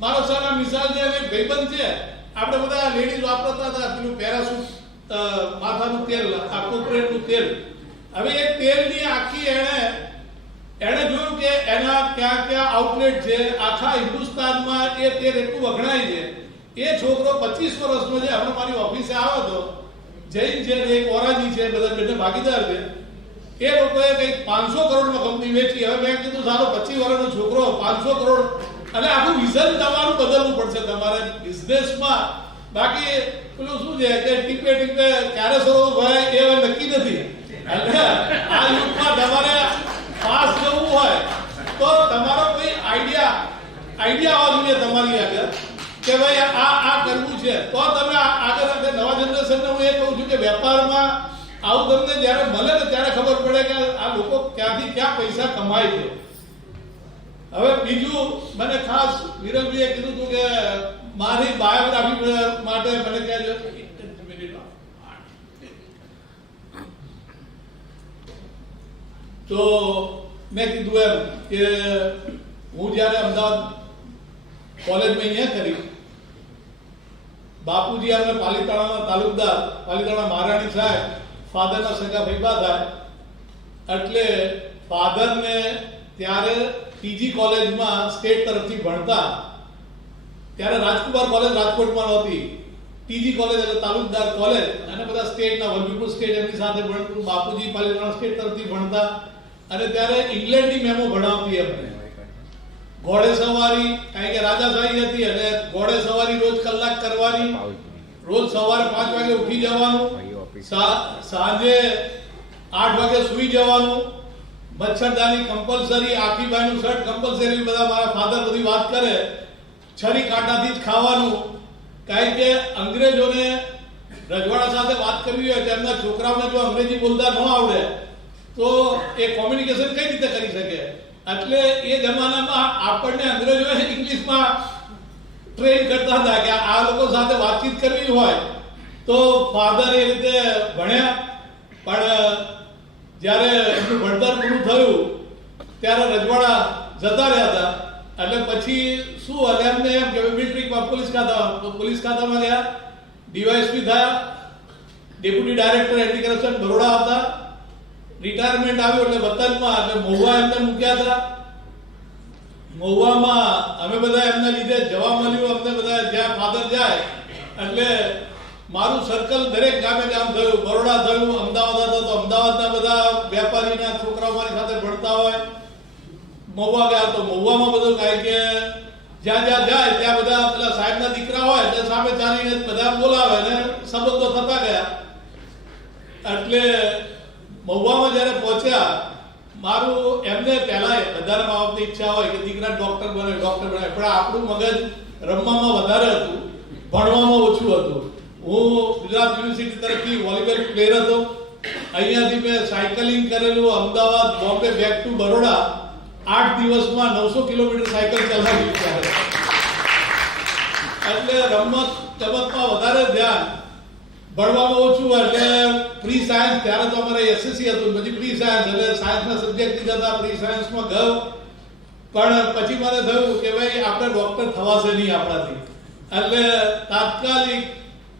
મારો સારા મિસાલ છે અને ભાઈબંધ છે, આપણે બધા લેડીઝ વાપરતા હતા પેલું પેરાસૂટ માથાનું તેલ, આ કોકોનટનું તેલ. હવે એ તેલની આખી એણે જોયું કે એના ક્યાં ક્યાં આઉટલેટ છે, આખા હિન્દુસ્તાનમાં એ તેલ એટલું વખણાય છે. એ છોકરો 25 વર્ષનો છે, હમણાં મારી ઓફિસે આવ્યો હતો, જૈન છે, એક ઓરાજી છે, બધા બંને ભાગીદાર છે. એ લોકોએ કંઈક 500 કરોડમાં કંપની વેચી. હવે મેં કીધું સારો 25 વર્ષનો છોકરો 500 કરોડ, અને આખું વિઝન તમારું બદલવું પડશે તમારે બિઝનેસમાં. બાકી પેલું શું છે કે ટીપે ટીપે ક્યારે સરોવર ભરાય એ હવે નક્કી નથી. એટલે આ યુગમાં તમારે પાસ જવું હોય તો તમારો કોઈ આઈડિયા હોવો જોઈએ તમારી આગળ કે ભાઈ આ કરવું છે, તો તમે આગળ નવા જનરેશનને હું એ કહું છું કે વેપારમાં આવું તમને જ્યારે મળે ને ત્યારે ખબર પડે કે આ લોકો ક્યાંથી ક્યાં પૈસા કમાય છે. હવે બીજું મને ખાસ વિરલભાઈએ કીધું હતું કે મારી બાયોગ્રાફી માટે મને કહેજો. તો મેં કીધું એમ કે હું જ્યારે અમદાવાદ કોલેજમાં અહીંયા કરી, બાપુજી અમે પાલીતાણાના તાલુકદાર, પાલીતાણા મહારાણી સાહેબ ફાધરના સગા ભઈબા થાય, એટલે ફાધરને ત્યારે પીજી કોલેજમાં સ્ટેટ તરફથી ભણતા, ત્યારે રાજકુમાર કોલેજ રાજકોટમાં નહોતી, પીજી કોલેજ એટલે તાલુકદાર કોલેજ, અને બધા સ્ટેટના વલભીપુર સ્ટેટ એમની સાથે ભણતું, બાપુજી પાલીતાણા સ્ટેટ તરફથી ભણતા. અને ત્યારે ઇંગ્લેન્ડની મેમો ભણાવતી એમને. ઘોડે સવારી, કારણ કે રાજાશાહી હતી, અને ઘોડે સવારી રોજ કલાક કરવાની, રોજ સવારે 5 વાગે ઉઠી જવાનું, સાંજે 8 વાગે સુઈ જવાનું, મચ્છરદાની કમ્પલસરી, આખી બાયનું શર્ટ કમ્પલસરી, બધા મારા ફાધર બધી વાત કરે, છરી કાંટાથી જ ખાવાનું. કારણ કે અંગ્રેજોને રજવાડા સાથે વાત કરવી હોય તો એમના છોકરાઓને જો અંગ્રેજી બોલતા ન આવડે તો એ કોમ્યુનિકેશન કઈ રીતે કરી શકે. એટલે એ જમાનામાં આપણને અંગ્રેજોએ ઇંગ્લિશમાં ટ્રેન કરતા હતા કે આ લોકો સાથે વાતચીત કરવી હોય તો ફાધર એ રીતે ભણ્યા. પણ જ્યારે એમનું ભણતર પૂરું થયું ત્યારે રજવાડા જતા રહ્યા હતા. એટલે પછી શું એટલે એમને એમ કે મિલિટરીમાં પોલીસ ખાતામાં ગયા, ડીવાયએસપી થયા, deputy director anti corruption Baroda હતા. રિટાયરમેન્ટ આવ્યું એટલે વતનમાં, એટલે મહુવા એમને મૂક્યા હતા. મહુવામાં અમે બધા એમના લીધે જવા મળ્યું અમને બધા, જ્યાં ફાધર જાય એટલે મારું સર્કલ દરેક ગામે ગામ થયું, બરોડા થયું, અમદાવાદ હતા તો અમદાવાદના બધા વેપારીના છોકરાઓ મારી સાથે ભણતા હોય. મહુવા ગયા તો મહુવામાં બધું કાંઈ કે જ્યાં જ્યાં જાય ત્યાં બધા પેલા સાહેબના દીકરા હોય એટલે સામે ચાલીને બધા બોલાવે ને સંબંધો થતા ગયા. એટલે મહુવામાં જ્યારે પહોંચ્યા, મારું એમને પહેલા વધારે મા બાપની ઈચ્છા હોય કે દીકરા ડોક્ટર બને, પણ આપણું મગજ રમવામાં વધારે હતું, ભણવામાં ઓછું હતું. હું ગુજરાત યુનિવર્સિટી તરફથી વોલીબોલ પ્લેયર હતો. અહીંયાથી મેં સાયકલિંગ કરેલું, અમદાવાદ, બોમ્બે, બેક ટુ બરોડા 8 દિવસમાં 900 કિલોમીટર સાયકલ ચલાવી ત્યારે. એટલે રમત ગમતમાં વધારે ધ્યાન, ભણવામાં ઓછું. એટલે પ્રી સાયન્સ, ત્યારે તો અમારે એસએસસી હતું, પછી પ્રી સાયન્સ, એટલે સાયન્સના સબ્જેક્ટ લીધા હતા. પ્રી સાયન્સમાં ગયો, પણ પછી મને થયું કે ભાઈ આપણે ડોક્ટર થવાશે નહીં આપણાથી. એટલે તાત્કાલિક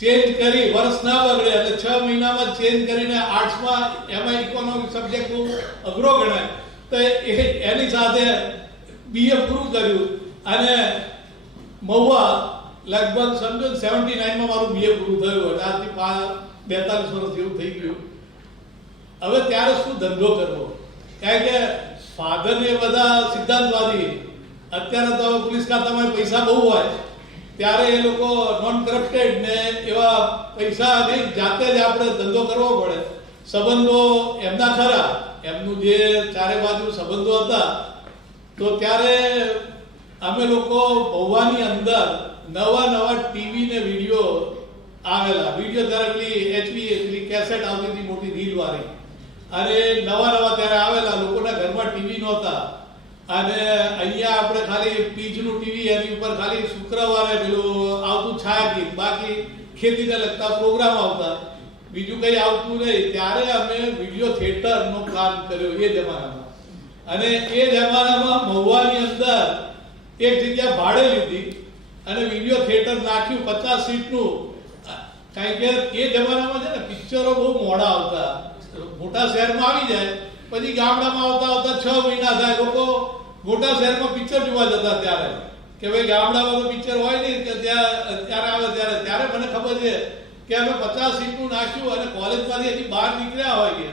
ચેન્જ કરી, વર્ષ ના બગડે એટલે 6 મહિનામાં ચેન્જ કરીને આર્ટ્સમાં, એમાં ઇકોનોમિક સબ્જેક્ટ બહુ અઘરો ગણાય તો એની સાથે બીએ પૂરું કર્યું. અને મહુવા લગભગ સમજો 79માં મારું બીએ પૂરું થયું, એટલે આજથી 42 વર્ષ જેવું થઈ ગયું. હવે ત્યારે શું ધંધો કરવો, કારણ કે ફાધર એ બધા સિદ્ધાંતવાદી. અત્યારે તો પોલીસ ખાતામાં પૈસા બહુ હોય, ત્યારે એ લોકો નોન કરપ્ટેડ ને એવા પૈસા જાતે જ આપણે ધંધો કરવો પડે. સંબંધો એમના ખરા, એમનું જે ચારે બાજુ સંબંધો હતા, તો ત્યારે અમે લોકો મહુવાની અંદર નવા ટીવી ને વિડીયો આવેલા. વિડીયો ત્યારે પેલી એચવી પેલી કેસેટ આવતી હતી મોટી રીલ વાળી, અને નવા ત્યારે આવેલા. લોકોના ઘરમાં ટીવી નહોતા, અને અહીંયા આપણે ખાલી પીચનું ટીવી, એની ઉપર ખાલી શુક્રવારે પેલું આવતું છાયા ગીત, બાકી ખેતીને લગતા પ્રોગ્રામ આવતા, બીજું કઈ આવતું નહીં. ત્યારે અમે વિડીયો થિયેટરનો પ્લાન કર્યો એ જમાનામાં. અને એ જમાનામાં મહુવાની અંદર એક જગ્યા ભાડે લીધી, અને વિડીયો થિયેટર નાખ્યું 50 સીટનું. કારણ કે એ જમાનામાં છે ને પિક્ચરો બહુ મોડા આવતા, મોટા શહેરમાં આવી જાય પછી ગામડામાં આવતા આવતા 6 મહિના થાય. લોકો મોટા શહેરમાં પિક્ચર જોવા જતા ત્યારે કે ભાઈ ગામડામાં તો પિક્ચર હોય નહીં કે ત્યારે આવે ત્યારે મને ખબર છે કે અમે 50 સીટનું નાખ્યું અને કોલેજમાંથી હજી બહાર નીકળ્યા હોય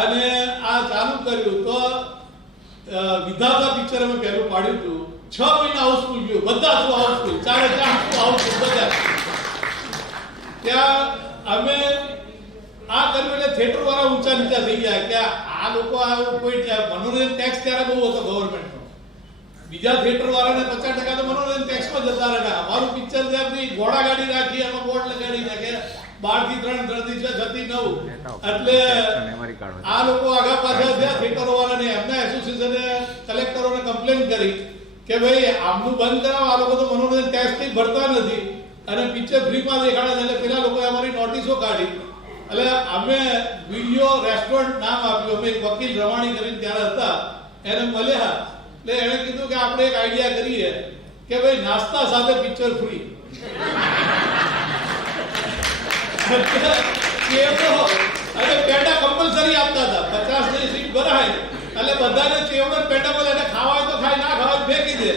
અને આ ચાલુ કર્યું તો વિધાતા પિક્ચર અમે પહેલું પાડ્યું હતું. 6 મહિના હાઉસફુલ ગયું, બધા શું હાઉસફુલ, 4.5 હાઉસફુલ બધા. ત્યાં અમે આ કર્યું એટલે થિયેટર વાળા ઊંચા નીચા થઈ ગયા કે આ લોકો આ કોઈ મનોરંજન ટેક્સ ત્યારે બહુ હતો ગવર્મેન્ટનો. બીજા થિયેટર વાળાને 50% તો મનોરંજન ટેક્સમાં જતા રહ્યા. અમારું પિક્ચર ત્યાંથી ઘોડા ગાડી રાખી એમાં બોર્ડ લગાડી નાખે 12 થી 3, 3 થી 6, 6 થી 9. એટલે આ લોકો આગા પાછા થયા થિયેટર વાળાને. એમના એસોસિએશને કલેક્ટરોને કમ્પ્લેન કરી કે ભાઈ આમનું બંધ કરાવો, આ લોકો તો મનોરંજન ટેક્સ કઈ ભરતા નથી અને પિક્ચર ફ્રીમાં દેખાડે છે. એટલે પેલા લોકોએ અમારી નોટિસો કાઢી. એટલે અમે વિડીયો રેસ્ટોરન્ટ નામ આપ્યું. અમે એક વકીલ રવાણી કરીને ત્યારે હતા, એને મળ્યા. એટલે એણે કીધું કે આપણે એક આઈડિયા કરીએ કે ભાઈ નાસ્તા સાથે પિક્ચર ફ્રી. અને પેંડા કમ્પલસરી આપતા હતા. 50 ની સીટ ભરાય એટલે બધાને ચેવડો પેંડા બોલે એટલે ખાવા તો ખાય, ના ખાવા ફેંકી દે.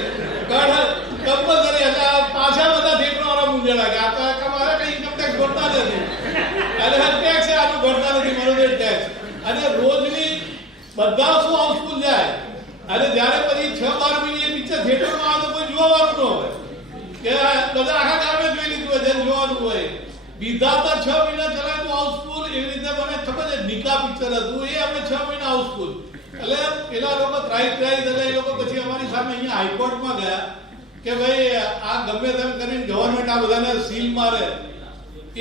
કમ્પલસરી. એટલે પાછા બધા થિયેટર વાળા મૂંઝાણા કે આ તો અમારે કઈ ઇન્કમ ટેક્સ ભરતા નથી અને ટેક્સ આનું ભરતા નથી, મનોરંજન ટેક્સ. અને રોજની બધા શું હાઉસફુલ જાય. અને જ્યારે પછી 6-12 મહિને પિક્ચર થિયેટરમાં આવે તો કોઈ જોવાનું ન હોય કે બધા આખા ગામે જોઈ લીધું હોય જેને જોવાનું હોય. વિધાતા 6 મહિના ચલાય તો હાઉસફુલ. એવી રીતે મને ખબર છે નિકા પિક્ચર હતું એ આપણે 6 મહિના હાઉસફુલ. એટલે પેલા લોકો ત્રાઈસ એટલે એ લોકો પછી અમારી સામે અહીંયા હાઈકોર્ટમાં ગયા કે ભાઈ આ ગમે તેમ કરીને ગવર્મેન્ટ આ બધાને સીલ મારે.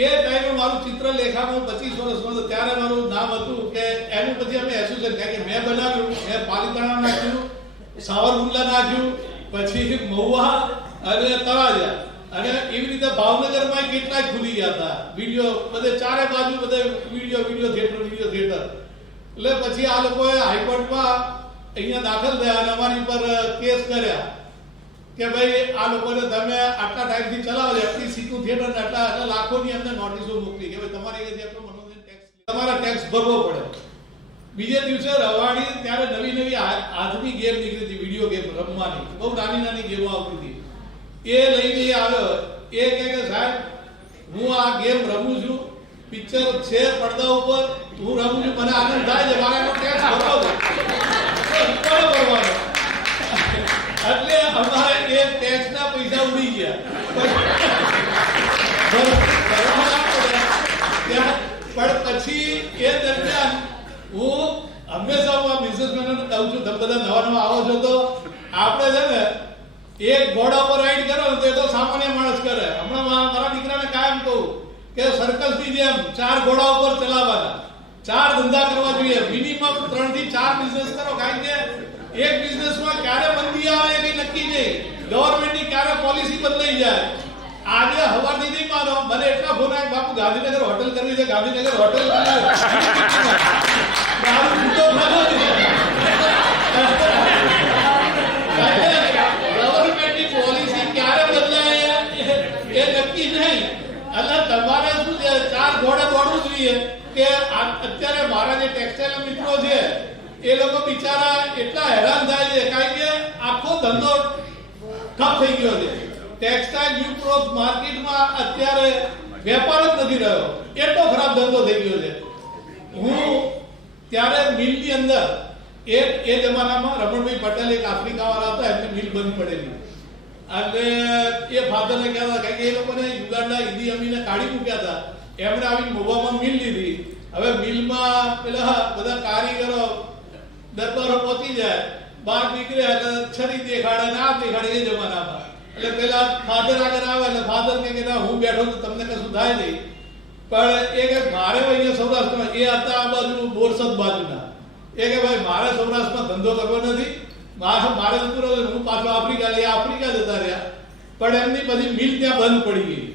એ ટાઈમે મારું ચિત્ર લેખામાં 25 વર્ષમાં તો ત્યારે મારું નામ હતું કે એનું પછી અમે એસોસિએશન કારણ કે મેં બનાવ્યું, મેં પાલીતાણા નાખ્યું, સાવરકુંડલા નાખ્યું, પછી મહુવા અને તળાજા અને એવી રીતે ભાવનગરમાં કેટલાય ખુલી ગયા હતા વિડીયો. બધે ચારે બાજુ બધે વિડીયો થિયેટર. એટલે પછી આ લોકોએ હાઈકોર્ટમાં અહીંયા દાખલ થયા અને અમારી પર કેસ કર્યા કે ભાઈ આ લોકોને તમે આટલા ટાઈમથી ચલાવો છો, આટલી સીટનું થિયેટર આટલા લાખોની અંદર નોટિસો મોકલી કે ભાઈ તમારે એટલો મનોરંજન ટેક્સ તમારા ટેક્સ ભરવો પડે. બીજે દિવસે રવાડી ત્યારે નવી હાથની ગેમ નીકળી હતી, વિડીયો ગેમ રમવાની. બહુ નાની ગેમો આવતી હતી. એ લઈને આવ્યો. એ કહે કે સાહેબ હું આ ગેમ રમું છું, પિક્ચર છે પડદા ઉપર, હું રમું છું, મને આનંદ થાય છે, મારે એનો ટેક્સ ભરવો છે. એટલે અમારે એ ટેક્સના પૈસા ઉડી ગયા. પણ પછી એ દરમિયાન હું હંમેશા બિઝનેસમેનોને કહું છું, તમે બધા નવા આવો છો તો આપણે છે ને એક ઘોડા પર રાઈડ કરો તો એ તો સામાન્ય માણસ કરે. હમણાં મારા દીકરાને કાયમ કહું કે સર્કસની જેમ 4 ઘોડા ઉપર ચલાવવાના, 4 ધંધા કરવા જોઈએ. મિનિમમ 3 થી 4 બિઝનેસ કરો. કારણ કે એક બિઝનેસમાં ક્યારે મંદી આવે એ કઈ નક્કી નહીં. ગવર્મેન્ટની ક્યારે પોલિસી બદલાઈ જાય. આજે હવારથી નહીં માનો, મને એટલા ફોન આવે બાપુ ગાંધીનગર હોટલ કરવી છે, ગાંધીનગર હોટલ ગવર્મેન્ટની પોલિસી ક્યારે બદલાય એ નક્કી નહીં. એટલે તમારે શું છે 4 ઘોડે દોડવું જોઈએ કે અત્યારે મારા જે ટેક્સટાઇલ મિત્રો છે એ લોકો બિચારા એટલા હેરાન થાય છે કારણ કે આખો ધંધો ઠપ થઈ ગયો છે. ટેક્સટાઇલ ન્યુ ક્રોપ માર્કેટમાં અત્યારે વેપાર જ નથી રહ્યો, એટલો ખરાબ ધંધો થઈ ગયો છે. હું ત્યારે મિલની અંદર એ જમાનામાં રમણભાઈ પટેલ એક આફ્રિકા વાળા હતા, એમની મિલ બંધ પડેલી. એટલે એ ફાધરને કહેતા કારણ કે એ લોકોને યુગાન્ડા ઈદી અમીને કાઢી મૂક્યા હતા. એમણે આવી મહુવામાં મિલ લીધી. હવે મિલમાં પેલા બધા કારીગરો દરબારો પહોંચી જાય, બહાર નીકળે એટલે છરી દેખાડે ને આ દેખાડે એ જમાનામાં. એટલે પેલા ફાધર આગળ આવે એટલે ફાધર કે ના હું બેઠો છું તમને કશું થાય નહીં. પણ એ કે મારે અહીંયા સૌરાષ્ટ્રમાં એ હતા આ બાજુ બોરસદ બાજુના. એ કે ભાઈ મારે સૌરાષ્ટ્રમાં ધંધો કરવો નથી, મારે જતું રહ્યું. હું પાછો આફ્રિકા જતા રહ્યા. પણ એમની બધી મિલ ત્યાં બંધ પડી ગઈ.